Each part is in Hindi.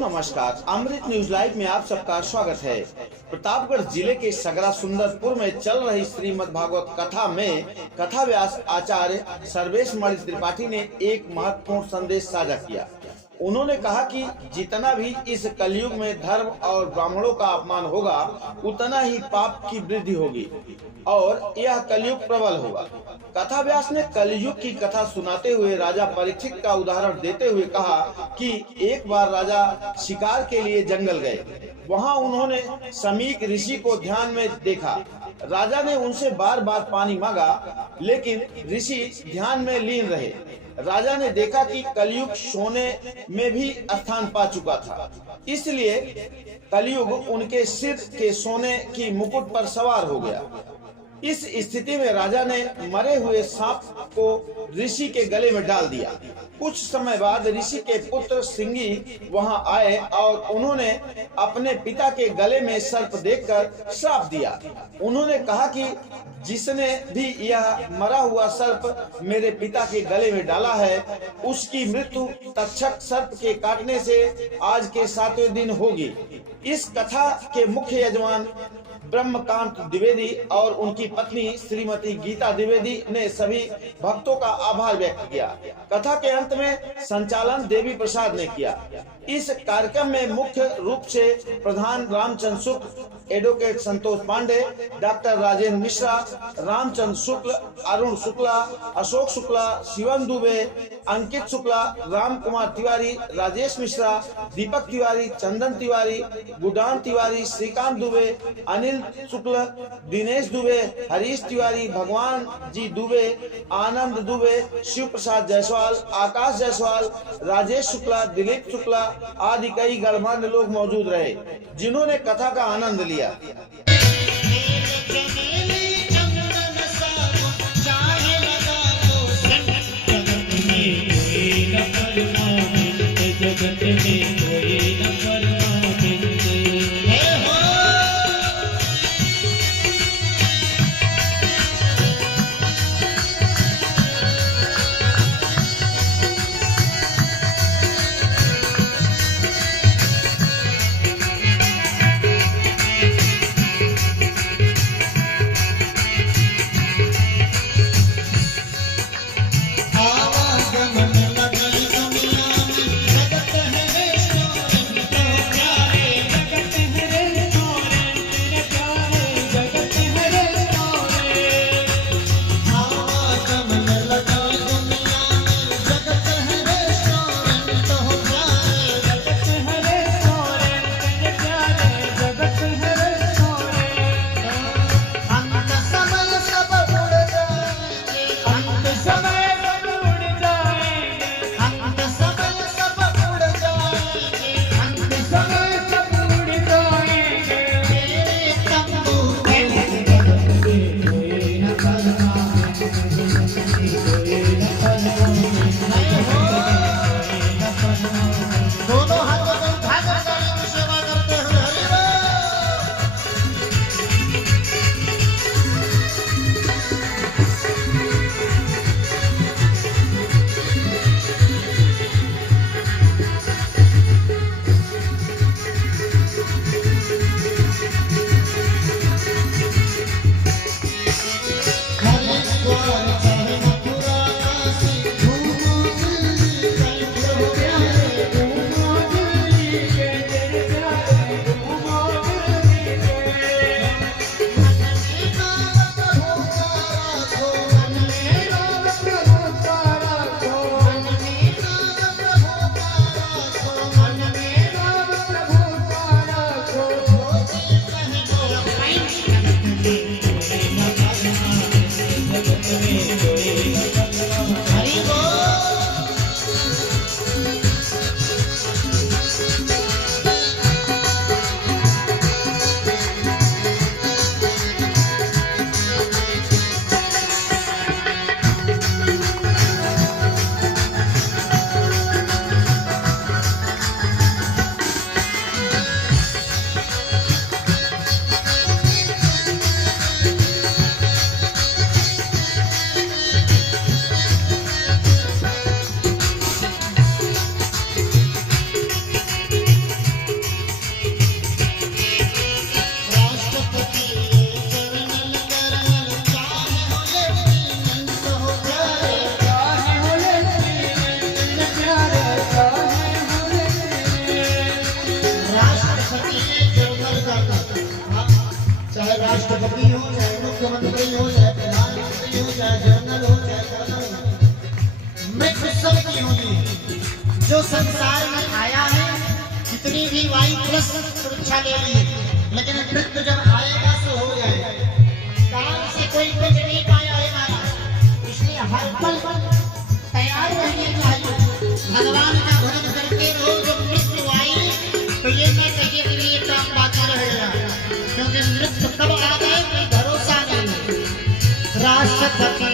नमस्कार, अमृत न्यूज लाइव में आप सबका स्वागत है। प्रतापगढ़ जिले के सगरा सुंदरपुर में चल रही श्रीमद् भागवत कथा में कथा व्यास आचार्य सर्वेश मणि त्रिपाठी ने एक महत्वपूर्ण संदेश साझा किया। उन्होंने कहा कि जितना भी इस कलयुग में धर्म और ब्राह्मणों का अपमान होगा, उतना ही पाप की वृद्धि होगी और यह कलयुग प्रबल होगा। कथा व्यास ने कलयुग की कथा सुनाते हुए राजा परीक्षित का उदाहरण देते हुए कहा कि एक बार राजा शिकार के लिए जंगल गए। वहां उन्होंने समीक ऋषि को ध्यान में देखा। राजा ने उनसे बार बार पानी मांगा, लेकिन ऋषि ध्यान में लीन रहे। राजा ने देखा कि कलयुग सोने में भी स्थान पा चुका था, इसलिए कलयुग उनके सिर के सोने की मुकुट पर सवार हो गया। इस स्थिति में राजा ने मरे हुए सांप को ऋषि के गले में डाल दिया। कुछ समय बाद ऋषि के पुत्र सिंगी वहां आए और उन्होंने अपने पिता के गले में सर्प देखकर श्राप दिया। उन्होंने कहा कि जिसने भी यह मरा हुआ सर्प मेरे पिता के गले में डाला है, उसकी मृत्यु तक्षक सर्प के काटने से आज के 7वें दिन होगी। इस कथा के मुख्य यजमान ब्रह्मकांत द्विवेदी और उनकी पत्नी श्रीमती गीता द्विवेदी ने सभी भक्तों का आभार व्यक्त किया। कथा के अंत में संचालन देवी प्रसाद ने किया। इस कार्यक्रम में मुख्य रूप से प्रधान रामचंद्र शुक्ल, एडवोकेट संतोष पांडे, डॉक्टर राजेंद्र मिश्रा, रामचंद्र शुक्ल, अरुण शुक्ला, अशोक शुक्ला, शिवम दुबे, अंकित शुक्ला, राम कुमार तिवारी, राजेश मिश्रा, दीपक तिवारी, चंदन तिवारी, गुडान तिवारी, श्रीकांत दुबे, अनिल शुक्ल, दिनेश दुबे, हरीश तिवारी, भगवान जी दुबे, आनंद दुबे, शिव प्रसाद जायसवाल, आकाश जायसवाल, राजेश शुक्ला, दिलीप शुक्ला आदि कई गणमान्य लोग मौजूद रहे, जिन्होंने कथा का आनंद लिया। जो संसार में आया है कितनी भी वायु प्लस परीक्षा ले ली, लेकिन मृत्यु जब आएगा तो हो जाएगा। काल से कोई कुछ नहीं पाया है महाराज, इसलिए हर पल तैयार रहने चाहिए। भगवान का भजन करते रहो, जब मृत्यु आई तो ये मैं कहिए कि ये काम बाकी रह गया, क्योंकि मृत्यु कब आ गए कोई भरोसा नहीं। राष्ट्रपति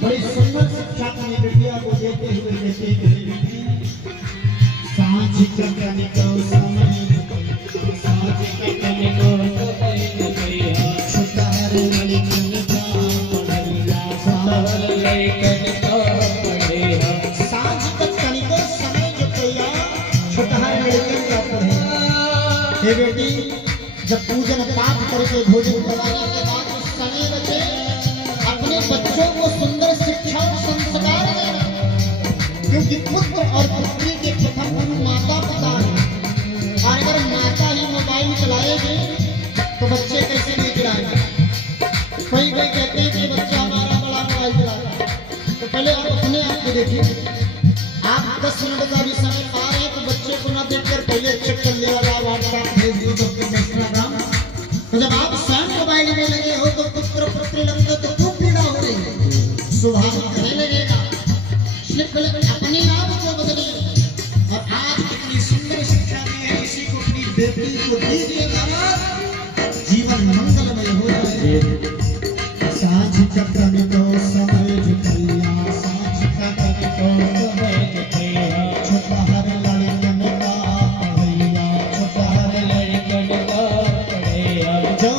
बड़ी सुंदर शिक्षा अपनी बेटिया को देते हुए कहते हैं, सांझ कटने को समय सांझ कटने को छोटा रे लड़कन का पढ़िया सावर लड़कन का पढ़िया सांझ कटने को समय जो भैया छोटा लड़कन का पढ़िया। हे बेटी, जब पूजन पाठ करके भोजन कराने के बाद उस समय बचे अपने बच्चों को सुंदर शिक्षा और संस्कार देना, क्योंकि पुत्र और पुत्री के प्रथम गुरु माता पिता है। और अगर माता ही मोबाइल चलाएगी तो बच्चे कैसे नहीं चलाएंगे? कोई कोई कहते हैं कि बच्चा हमारा बड़ा मोबाइल चलाता है, तो पहले आप अपने आप को देखिए। आप 10 मिनट का भी समय पा रहे हैं तो बच्चे को ना देखकर पहले चेक कर लिया जाए व्हाट्सएप, फेसबुक, इंस्टाग्राम। तो जब आप स्वयं मोबाइल में लगे हो तो पुत्र पुत्री लगते तो क्यों पीड़ा हो रही है? स्वाभाविक करने लगेगा, इसलिए पहले अपने आप को बदलिए। और आज इतनी सुंदर शिक्षा दी है, इसी को अपनी बेटी को दीजिएगा, जीवन मंगलमय हो जाए। साझ कटने को समय जुटैया, साझ कटने को समय जुटैया, छोटा हर लड़कन का पढ़ैया, छोटा हर लड़कन का पढ़ैया। जो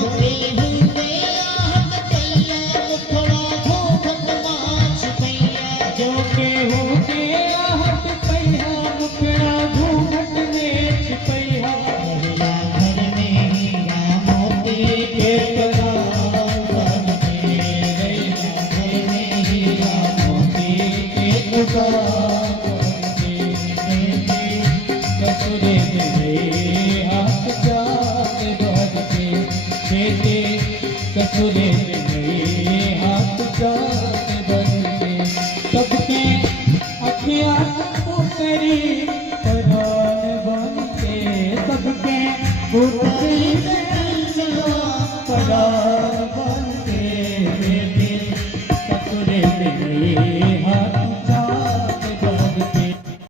रे